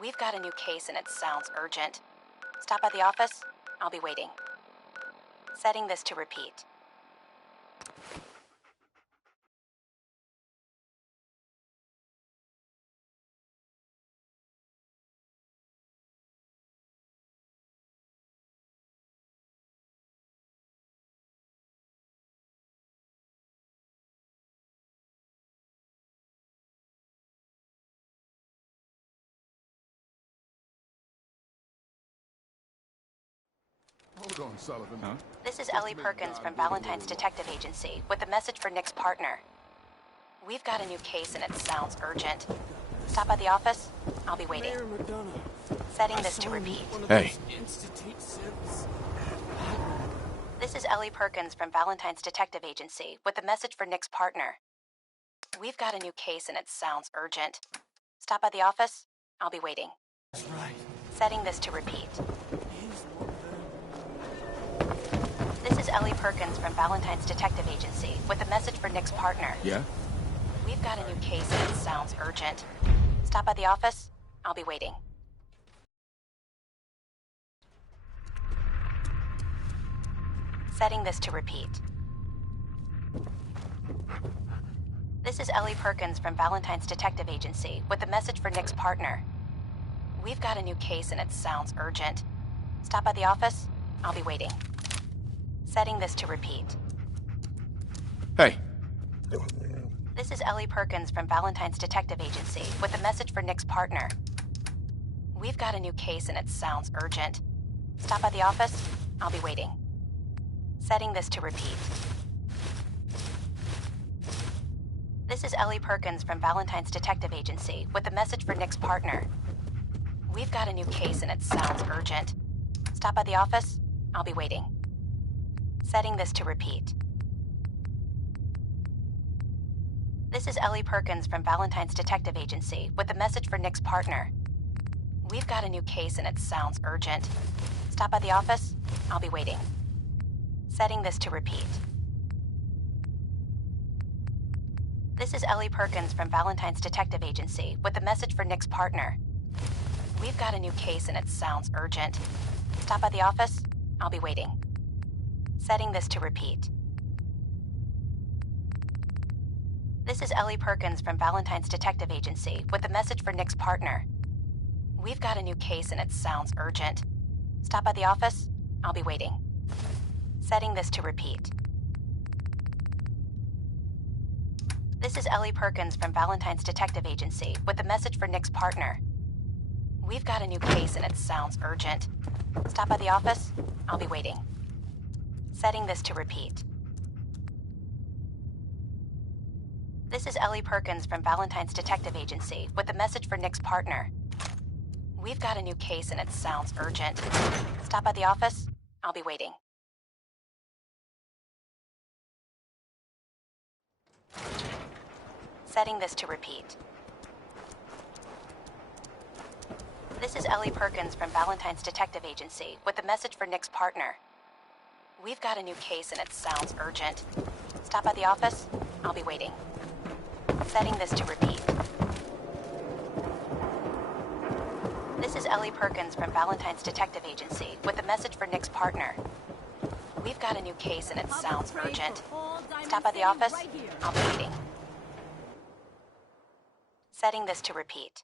We've got a new case and it sounds urgent. Stop by the office? I'll be waiting. Setting this to repeat. Hold on, Sullivan. Huh? This is Ellie Perkins from Valentine's Detective Agency with a message for Nick's partner. We've got a new case and it sounds urgent. Stop by the office? I'll be waiting. Setting this to repeat. Hey. This is Ellie Perkins from Valentine's Detective Agency with a message for Nick's partner. We've got a new case and it sounds urgent. Stop by the office? I'll be waiting. That's right. Setting this to repeat. This is Ellie Perkins from Valentine's Detective Agency with a message for Nick's partner. Yeah? We've got a new case and it sounds urgent. Stop by the office? I'll be waiting. Setting this to repeat. This is Ellie Perkins from Valentine's Detective Agency with a message for Nick's partner. We've got a new case and it sounds urgent. Stop by the office? I'll be waiting. Setting this to repeat. Hey. This is Ellie Perkins from Valentine's Detective Agency with a message for Nick's partner. We've got a new case and it sounds urgent. Stop by the office? I'll be waiting. Setting this to repeat. This is Ellie Perkins from Valentine's Detective Agency with a message for Nick's partner. We've got a new case and it sounds urgent. Stop by the office? I'll be waiting. Setting this to repeat. This is Ellie Perkins from Valentine's Detective Agency with a message for Nick's partner. We've got a new case and it sounds urgent. Stop by the office? I'll be waiting. Setting this to repeat. This is Ellie Perkins from Valentine's Detective Agency with a message for Nick's partner. We've got a new case and it sounds urgent. Stop by the office? I'll be waiting. Setting this to repeat. This is Ellie Perkins from Valentine's Detective Agency with a message for Nick's partner. We've got a new case and it sounds urgent. Stop by the office? I'll be waiting. Setting this to repeat. This is Ellie Perkins from Valentine's Detective Agency with a message for Nick's partner. We've got a new case and it sounds urgent. Stop by the office? I'll be waiting. Setting this to repeat. This is Ellie Perkins from Valentine's Detective Agency with a message for Nick's partner. We've got a new case and it sounds urgent. Stop by the office? I'll be waiting. Setting this to repeat. This is Ellie Perkins from Valentine's Detective Agency with a message for Nick's partner. We've got a new case and it sounds urgent. Stop by the office? I'll be waiting. Setting this to repeat. This is Ellie Perkins from Valentine's Detective Agency with a message for Nick's partner. We've got a new case and it sounds urgent. Stop by the office? I'll be waiting. Setting this to repeat.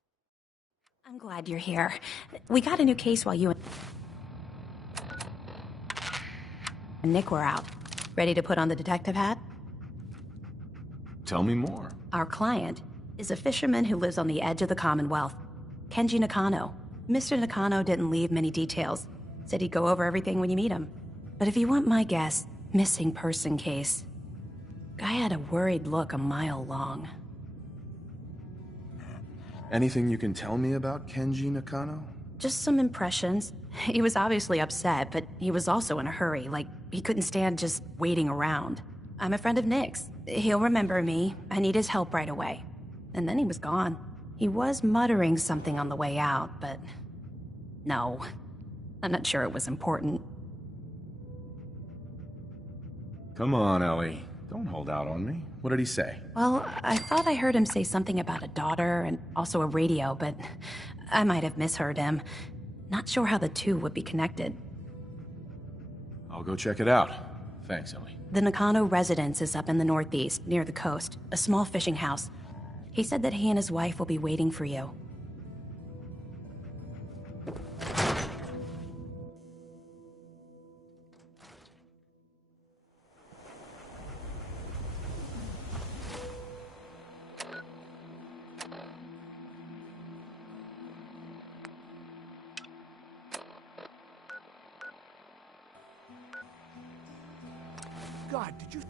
I'm glad you're here. We got a new case while you and Nick were out. Ready to put on the detective hat? Tell me more. Our client is a fisherman who lives on the edge of the Commonwealth. Kenji Nakano. Mr. Nakano didn't leave many details. Said he'd go over everything when you meet him. But if you want my guess, missing person case. Guy had a worried look a mile long. Anything you can tell me about Kenji Nakano? Just some impressions. He was obviously upset, but he was also in a hurry, like he couldn't stand just waiting around. I'm a friend of Nick's. He'll remember me. I need his help right away. And then he was gone. He was muttering something on the way out, but... no. I'm not sure it was important. Come on, Ellie. Don't hold out on me. What did he say? Well, I thought I heard him say something about a daughter and also a radio, but I might have misheard him. Not sure how the two would be connected. I'll go check it out. Thanks, Ellie. The Nakano residence is up in the northeast, near the coast. A small fishing house. He said that he and his wife will be waiting for you. God, did you...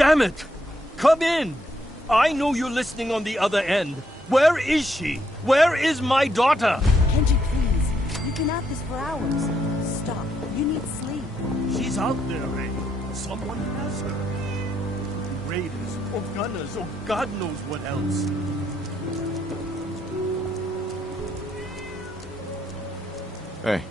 Damn it! Come in! I know you're listening on the other end. Where is she? Where is my daughter? Kenji, please. You can have this for hours. Stop. You need sleep. She's out there, Ray. Someone has her. Raiders, or gunners, or God knows what else. Hey.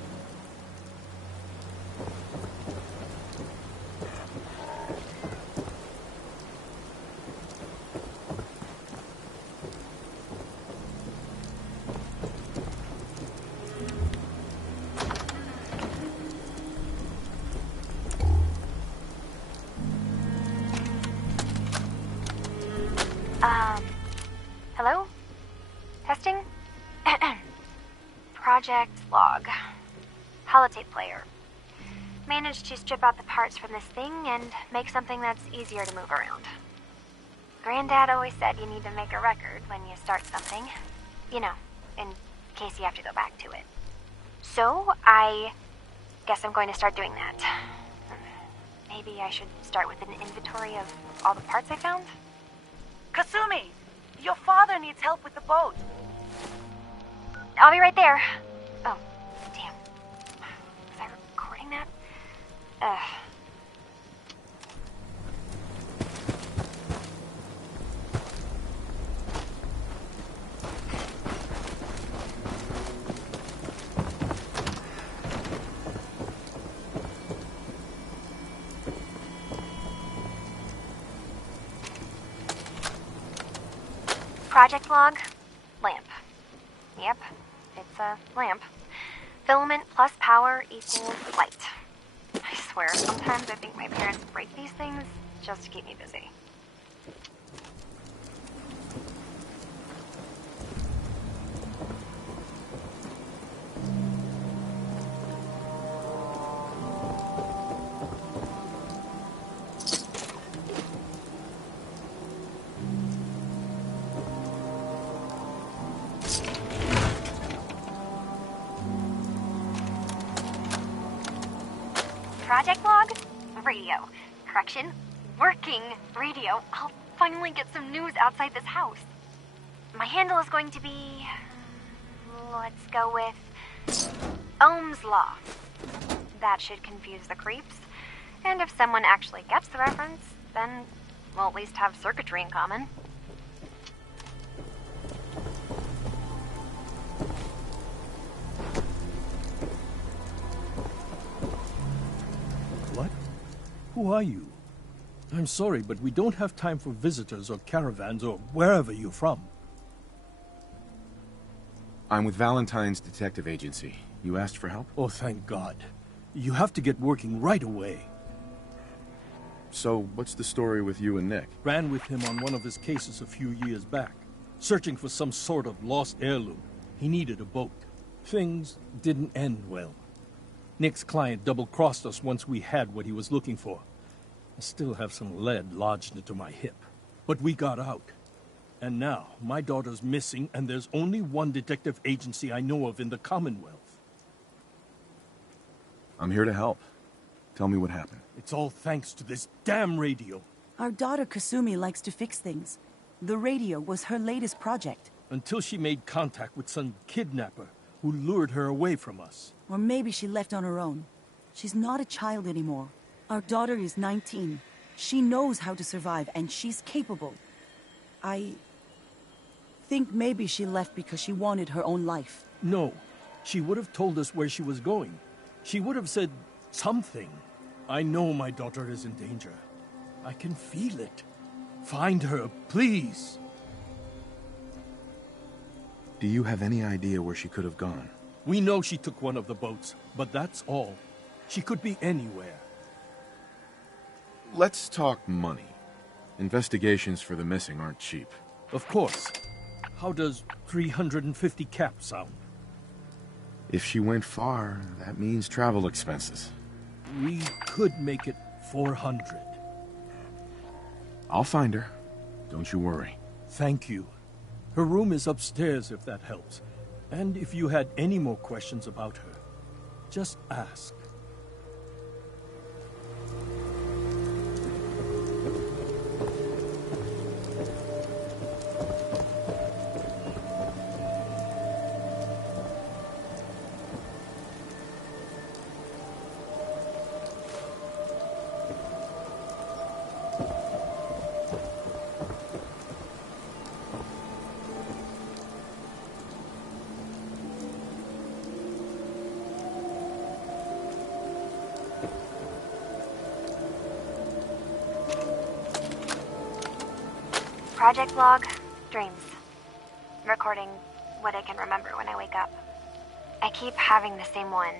Hello? Testing? Project log. Holotape player. Managed to strip out the parts from this thing and make something that's easier to move around. Granddad always said you need to make a record when you start something. You know, in case you have to go back to it. So, I guess I'm going to start doing that. Maybe I should start with an inventory of all the parts I found? Kasumi! Your father needs help with the boat. I'll be right there. Oh, damn. Was I recording that? Project log, lamp. Yep, it's a lamp. Filament plus power equals light. I swear, sometimes I think my parents break these things just to keep me busy. Project log? Radio. Correction, working radio. I'll finally get some news outside this house. My handle is going to be... let's go with... Ohm's Law. That should confuse the creeps. And if someone actually gets the reference, then we'll at least have circuitry in common. What? Who are you? I'm sorry, but we don't have time for visitors or caravans or wherever you're from. I'm with Valentine's Detective Agency. You asked for help? Oh, thank God. You have to get working right away. So, what's the story with you and Nick? Ran with him on one of his cases a few years back, searching for some sort of lost heirloom. He needed a boat. Things didn't end well. Nick's client double-crossed us once we had what he was looking for. I still have some lead lodged into my hip. But we got out. And now, my daughter's missing, and there's only one detective agency I know of in the Commonwealth. I'm here to help. Tell me what happened. It's all thanks to this damn radio. Our daughter Kasumi likes to fix things. The radio was her latest project. Until she made contact with some kidnapper who lured her away from us. Or maybe she left on her own. She's not a child anymore. Our daughter is 19. She knows how to survive, and she's capable. I think maybe she left because she wanted her own life. No, she would have told us where she was going. She would have said something. I know my daughter is in danger. I can feel it. Find her, please. Do you have any idea where she could have gone? We know she took one of the boats, but that's all. She could be anywhere. Let's talk money. Investigations for the missing aren't cheap. Of course. How does 350 cap sound? If she went far, that means travel expenses. We could make it 400. I'll find her. Don't you worry. Thank you. Her room is upstairs if that helps. And if you had any more questions about her, just ask. Project log, dreams. Recording what I can remember when I wake up. I keep having the same one.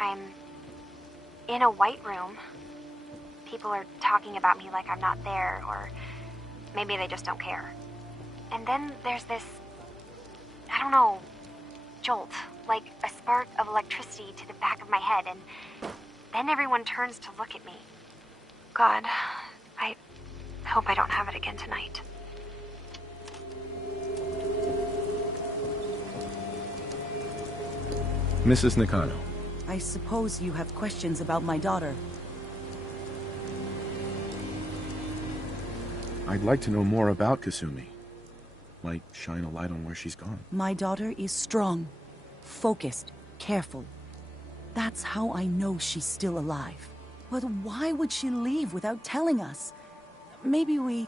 I'm in a white room. People are talking about me like I'm not there, or maybe they just don't care. And then there's this, I don't know, jolt, like a spark of electricity to the back of my head, and then everyone turns to look at me. God, I hope I don't have it again tonight. Mrs. Nakano. I suppose you have questions about my daughter. I'd like to know more about Kasumi. Might shine a light on where she's gone. My daughter is strong, focused, careful. That's how I know she's still alive. But why would she leave without telling us? Maybe we...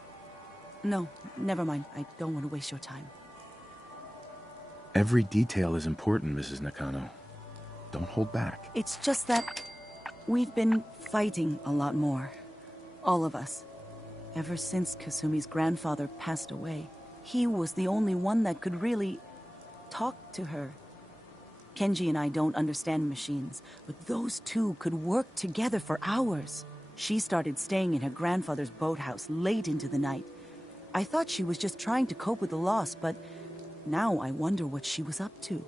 No, never mind. I don't want to waste your time. Every detail is important, Mrs. Nakano. Don't hold back. It's just that we've been fighting a lot more. All of us. Ever since Kasumi's grandfather passed away. He was the only one that could really talk to her. Kenji and I don't understand machines, but those two could work together for hours. She started staying in her grandfather's boathouse late into the night. I thought she was just trying to cope with the loss, but now I wonder what she was up to.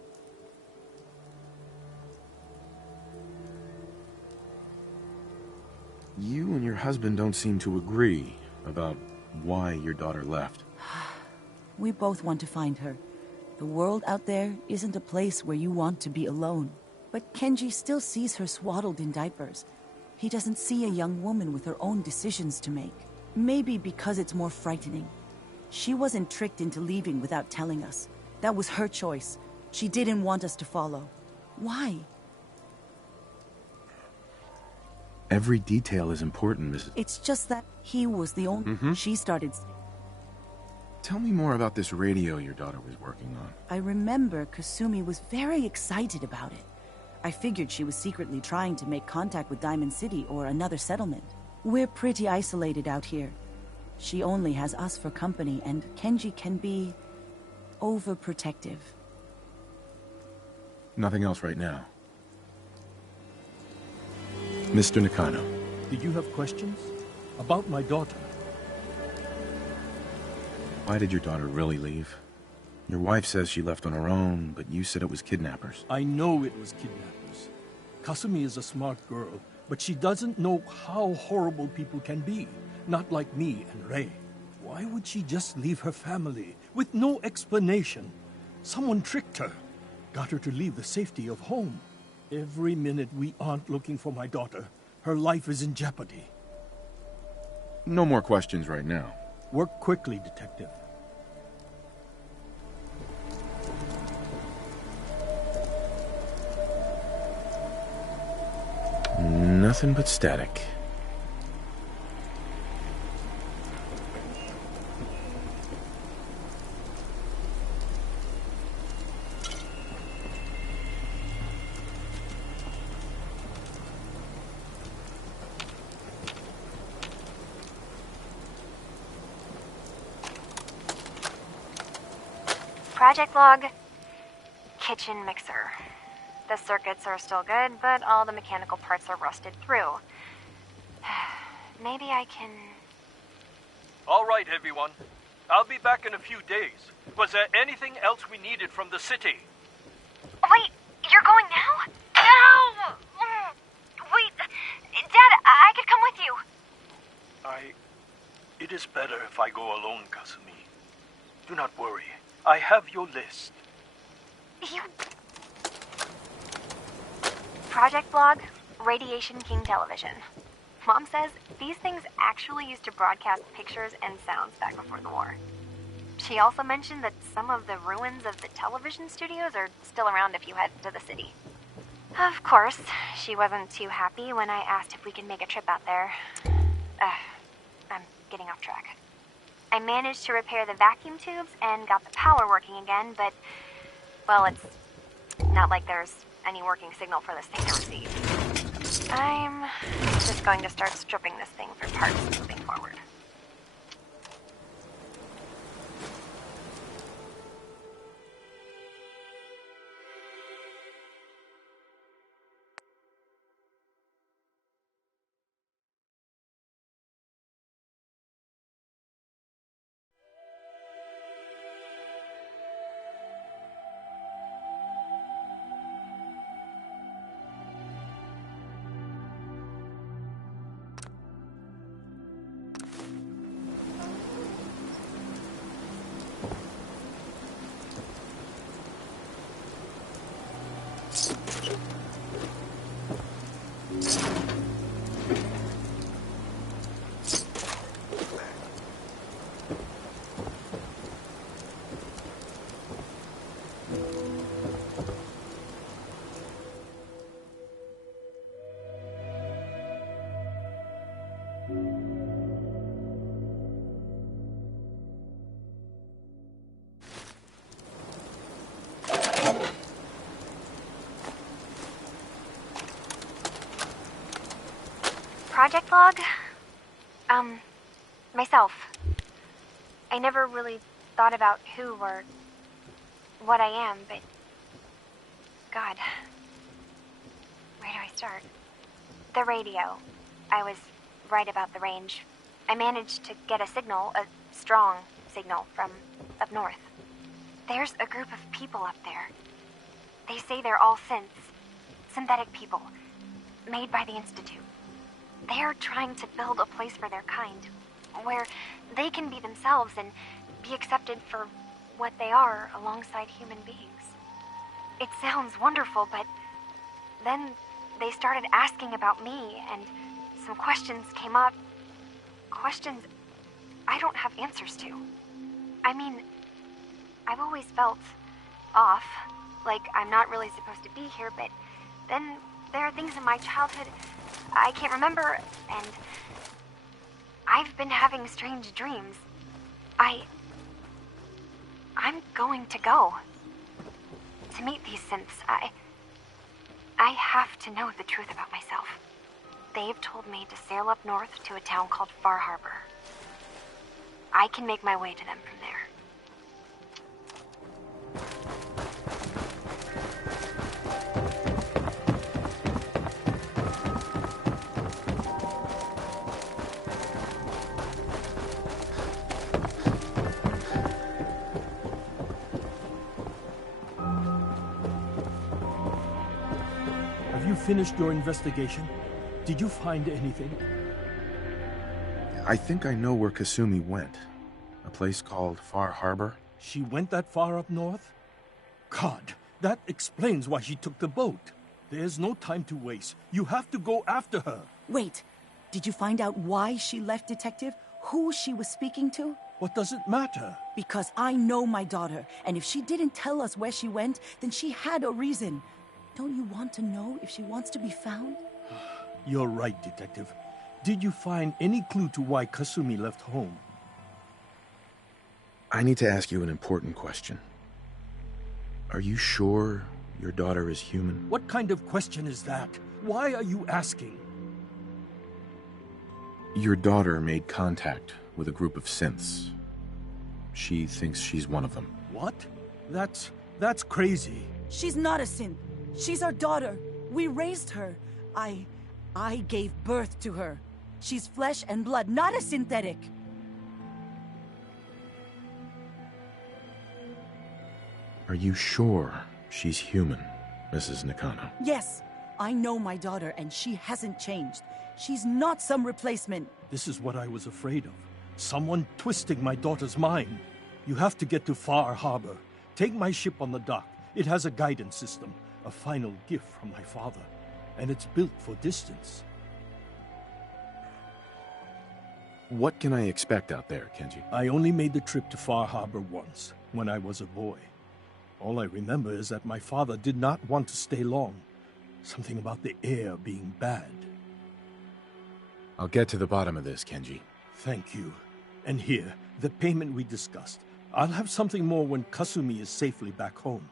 You and your husband don't seem to agree about why your daughter left. We both want to find her. The world out there isn't a place where you want to be alone. But Kenji still sees her swaddled in diapers. He doesn't see a young woman with her own decisions to make. Maybe because it's more frightening. She wasn't tricked into leaving without telling us. That was her choice. She didn't want us to follow. Why? Every detail is important, Mrs. It's just that he was the only... She started... Tell me more about this radio your daughter was working on. I remember Kasumi was very excited about it. I figured she was secretly trying to make contact with Diamond City or another settlement. We're pretty isolated out here. She only has us for company, and Kenji can be... overprotective. Nothing else right now. Mr. Nakano. Did you have questions? About my daughter? Why did your daughter really leave? Your wife says she left on her own, but you said it was kidnappers. I know it was kidnappers. Kasumi is a smart girl, but she doesn't know how horrible people can be. Not like me and Ray. Why would she just leave her family with no explanation? Someone tricked her. Got her to leave the safety of home. Every minute we aren't looking for my daughter, her life is in jeopardy. No more questions right now. Work quickly, Detective. Nothing but static. Project log, kitchen mixer. The circuits are still good, but all the mechanical parts are rusted through. Maybe I can... All right, everyone. I'll be back in a few days. Was there anything else we needed from the city? Wait, you're going now? No! Wait, Dad, I could come with you. It is better if I go alone, Kasumi. Do not worry. I have your list. You... Project log, Radiation King Television. Mom says these things actually used to broadcast pictures and sounds back before the war. She also mentioned that some of the ruins of the television studios are still around if you head to the city. Of course, she wasn't too happy when I asked if we could make a trip out there. I'm getting off track. I managed to repair the vacuum tubes and got the power working again, but, well, it's not like there's any working signal for this thing to receive. I'm just going to start stripping this thing for parts moving forward. project log? Myself. I never really thought about who or what I am, but... God. Where do I start? The radio. I was right about the range. I managed to get a signal, a strong signal, from up north. There's a group of people up there. They say they're all synthetic people, made by the Institute. They're trying to build a place for their kind, where they can be themselves and be accepted for what they are alongside human beings. It sounds wonderful, but then they started asking about me, and some questions came up. Questions I don't have answers to. I mean, I've always felt off, like I'm not really supposed to be here, but then there are things in my childhood I can't remember, and I've been having strange dreams. I'm going to go. To meet these synths, I have to know the truth about myself. They've told me to sail up north to a town called Far Harbor. I can make my way to them from there. Have you finished your investigation? Did you find anything? I think I know where Kasumi went. A place called Far Harbor. She went that far up north? God, that explains why she took the boat. There's no time to waste. You have to go after her. Wait, did you find out why she left, Detective? Who she was speaking to? What does it matter? Because I know my daughter, and if she didn't tell us where she went, then she had a reason. Don't you want to know if she wants to be found? You're right, Detective. Did you find any clue to why Kasumi left home? I need to ask you an important question. Are you sure your daughter is human? What kind of question is that? Why are you asking? Your daughter made contact with a group of synths. She thinks she's one of them. What? That's crazy. She's not a synth. She's our daughter. We raised her. I gave birth to her. She's flesh and blood, not a synthetic. Are you sure she's human, Mrs. Nakano? Yes, I know my daughter, and she hasn't changed. She's not some replacement. This is what I was afraid of. Someone twisting my daughter's mind. You have to get to Far Harbor. Take my ship on the dock. It has a guidance system, a final gift from my father, and it's built for distance. What can I expect out there, Kenji? I only made the trip to Far Harbor once, when I was a boy. All I remember is that my father did not want to stay long. Something about the air being bad. I'll get to the bottom of this, Kenji. Thank you. And here, the payment we discussed. I'll have something more when Kasumi is safely back home.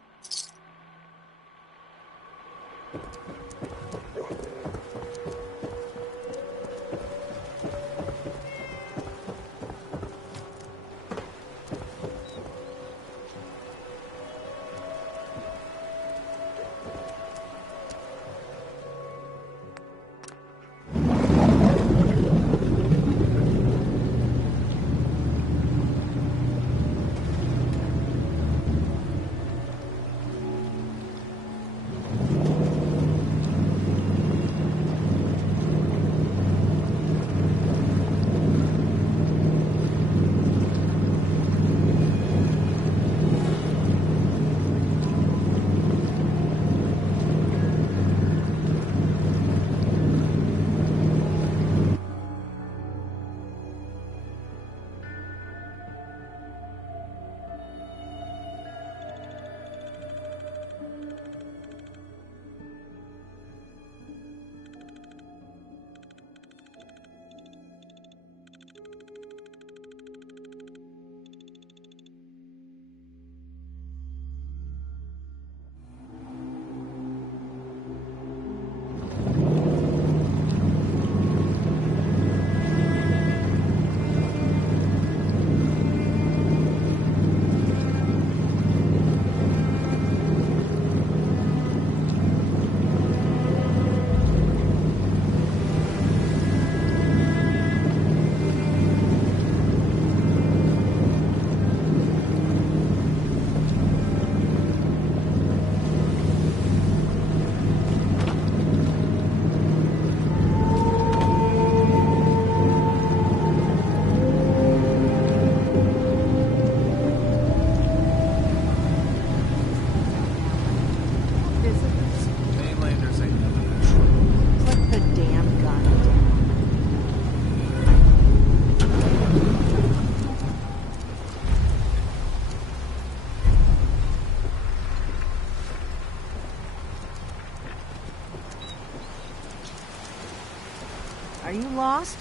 lost?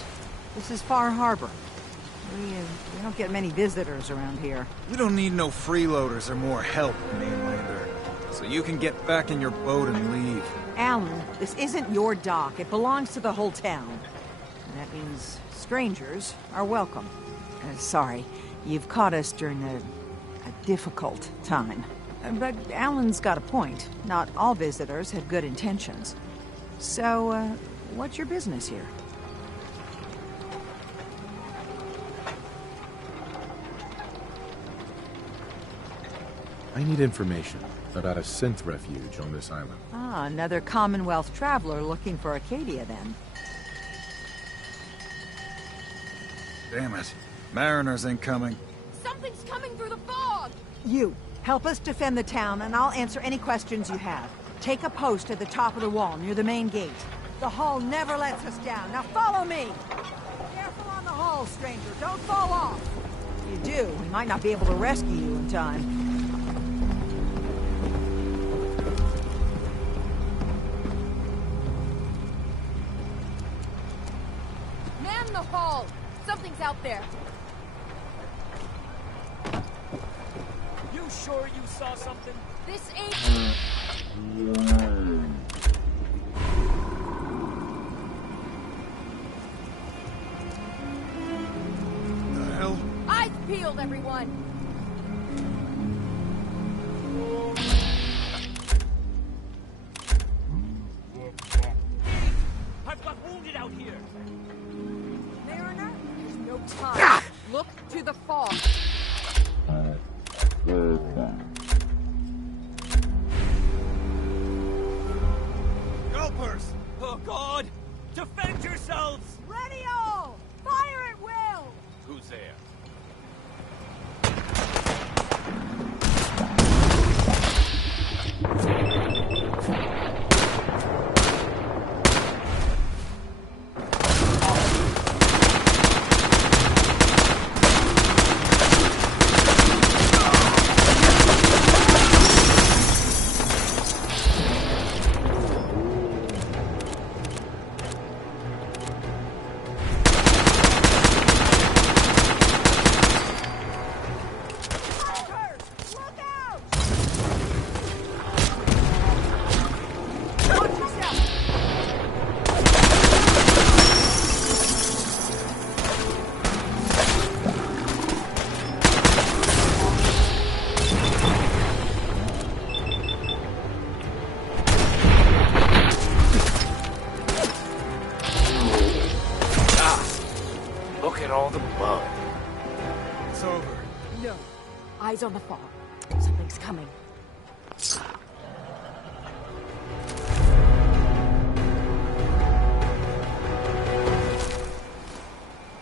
This is Far Harbor. We don't get many visitors around here. We don't need no freeloaders or more help, mainlander. So you can get back in your boat and leave. Alan, this isn't your dock. It belongs to the whole town. And that means strangers are welcome. Sorry, you've caught us during a difficult time. But Alan's got a point. Not all visitors had good intentions. So, what's your business here? I need information about a synth refuge on this island. Ah, another Commonwealth traveler looking for Acadia, then. Damn it. Mariners incoming. Something's coming through the fog! You, help us defend the town, and I'll answer any questions you have. Take a post at the top of the wall, near the main gate. The hull never lets us down. Now follow me! Careful on the hull, stranger. Don't fall off! If you do, we might not be able to rescue you in time. Man the hull! Something's out there. You sure you saw something? This ain't... The hell? Eyes peeled, everyone! I've got wounded out here. Mariner, there's no time. Look to the fog. Helpers! Oh, God! Defend yourselves! Ready all! Fire at will! Who's there? Look at all the blood. It's over. No. Eyes on the fog. Something's coming.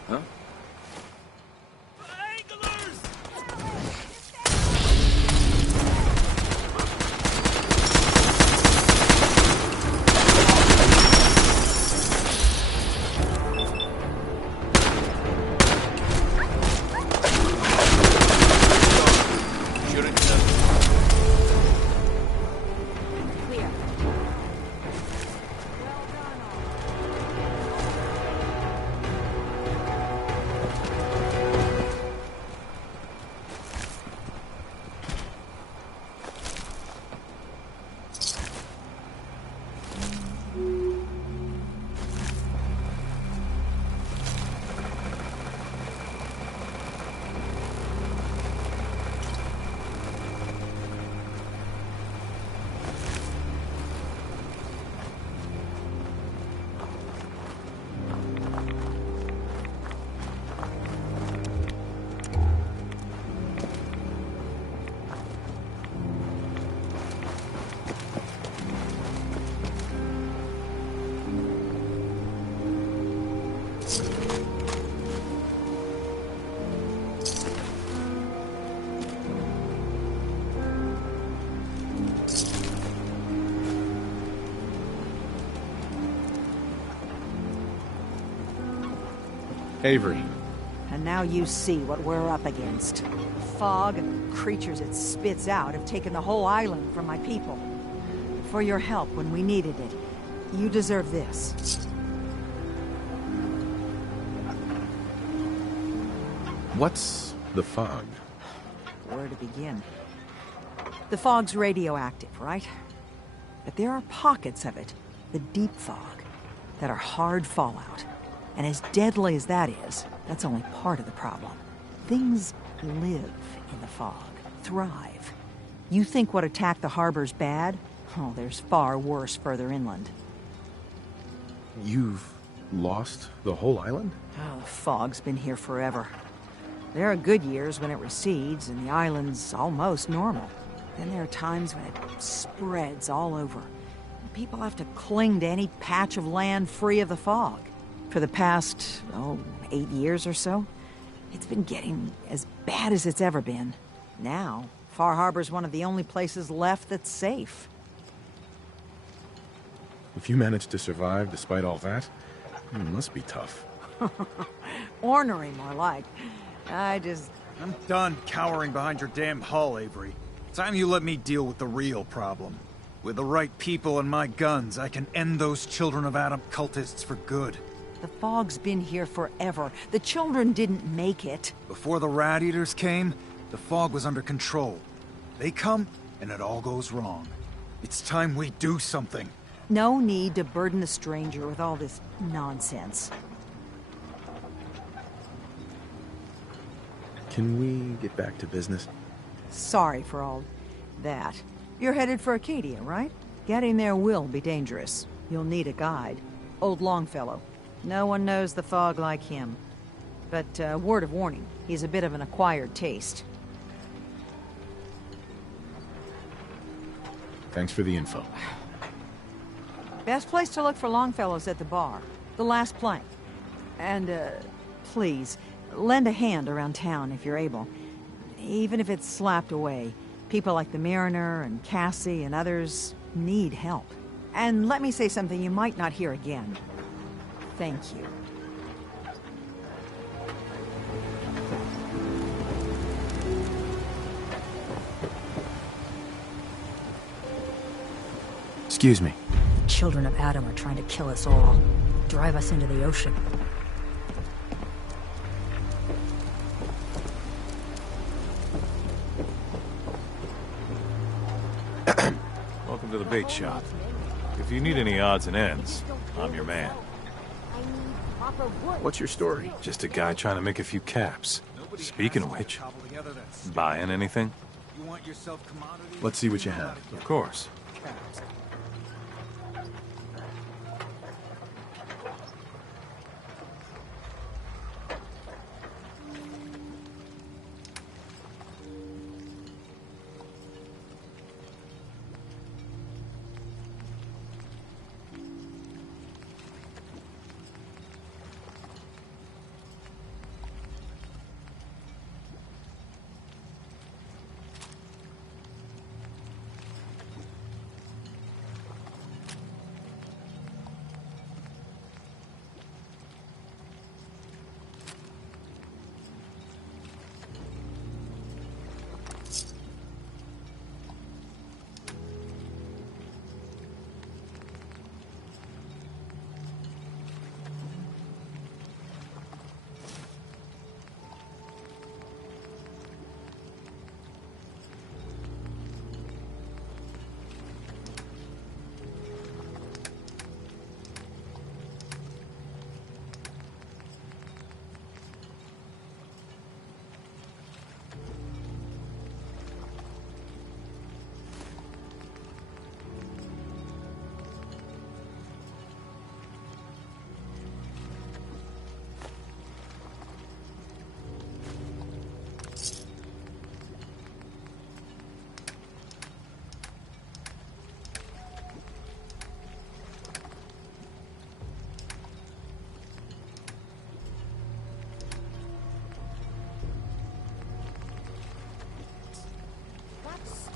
Huh? Clear. Avery. And now you see what we're up against. The fog and the creatures it spits out have taken the whole island from my people. For your help when we needed it, you deserve this. What's the fog? Where to begin? The fog's radioactive, right? But there are pockets of it, the deep fog, that are hard fallout. And as deadly as that is, that's only part of the problem. Things live in the fog, thrive. You think what attacked the harbor's bad? Oh, there's far worse further inland. You've lost the whole island? Oh, the fog's been here forever. There are good years when it recedes and the island's almost normal. Then there are times when it spreads all over. People have to cling to any patch of land free of the fog. For the past, 8 years or so, it's been getting as bad as it's ever been. Now, Far Harbor's one of the only places left that's safe. If you managed to survive despite all that, it must be tough. Ornery, more like. I'm done cowering behind your damn hull, Avery. Time you let me deal with the real problem. With the right people and my guns, I can end those Children of Adam cultists for good. The fog's been here forever. The children didn't make it. Before the Rat Eaters came, the fog was under control. They come, and it all goes wrong. It's time we do something. No need to burden the stranger with all this nonsense. Can we get back to business? Sorry for all that. You're headed for Acadia, right? Getting there will be dangerous. You'll need a guide. Old Longfellow. No one knows the fog like him. But, word of warning, he's a bit of an acquired taste. Thanks for the info. Best place to look for Longfellow's at the bar. The last plank. And, please, lend a hand around town if you're able. Even if it's slapped away. People like the Mariner and Cassie and others need help. And let me say something you might not hear again. Thank you. Excuse me. Children of Adam are trying to kill us all. Drive us into the ocean. Welcome to the bait shop. If you need any odds and ends, I'm your man. What's your story? Just a guy trying to make a few caps. Speaking of which, buying anything? Let's see what you have. Of course.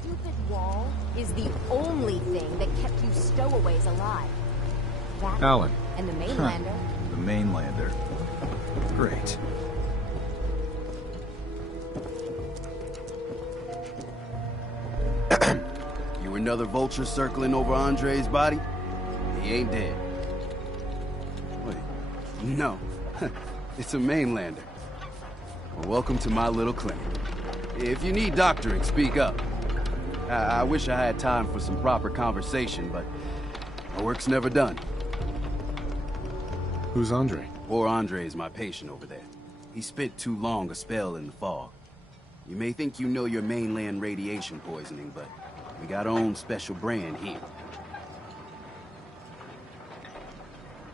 Stupid wall is the only thing that kept you stowaways alive. That Alan. and the mainlander. The mainlander. Great. You another vulture circling over Andre's body? He ain't dead. Wait, no. It's a mainlander. Well, welcome to my little clinic. If you need doctoring, speak up. I wish I had time for some proper conversation, but my work's never done. Who's Andre? Poor Andre is my patient over there. He spent too long a spell in the fog. You may think you know your mainland radiation poisoning, but we got our own special brand here.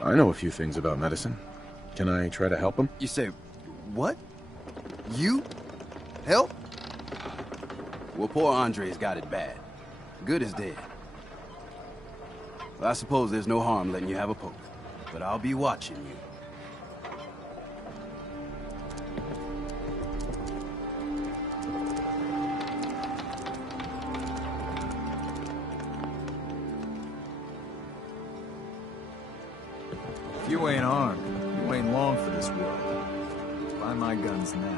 I know a few things about medicine. Can I try to help him? You say, what? You? Help? Well, poor Andre's got it bad. Good as dead. Well, I suppose there's no harm letting you have a poke, but I'll be watching you. If you ain't armed, you ain't long for this world. Buy my guns now.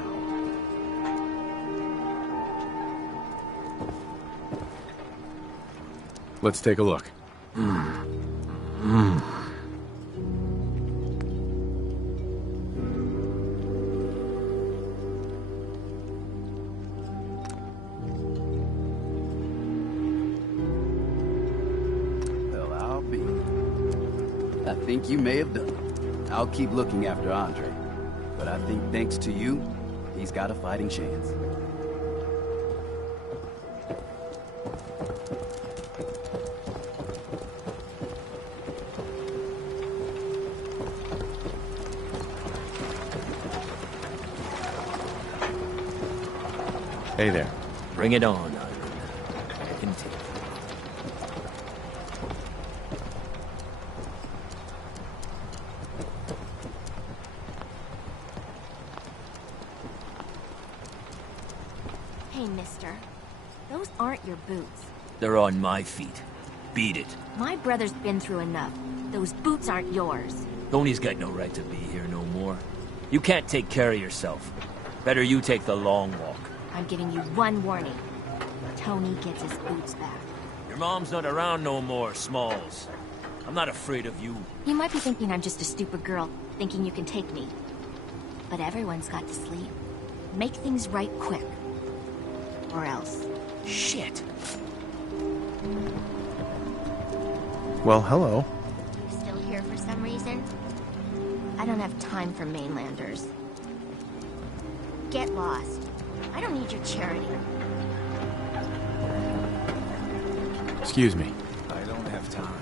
Let's take a look. Well, I'll be. I think you may have done it. I'll keep looking after Andre. But I think thanks to you, he's got a fighting chance. Hey there. Bring it on, Iron. I can take it. Hey, mister. Those aren't your boots. They're on my feet. Beat it. My brother's been through enough. Those boots aren't yours. Tony's got no right to be here no more. You can't take care of yourself. Better you take the long walk. I'm giving you one warning. Tony gets his boots back. Your mom's not around no more, Smalls. I'm not afraid of you. You might be thinking I'm just a stupid girl, thinking you can take me. But everyone's got to sleep. Make things right quick. Or else. Shit. Well, hello. You're still here for some reason? I don't have time for mainlanders. Get lost. I don't need your charity. Excuse me. I don't have time.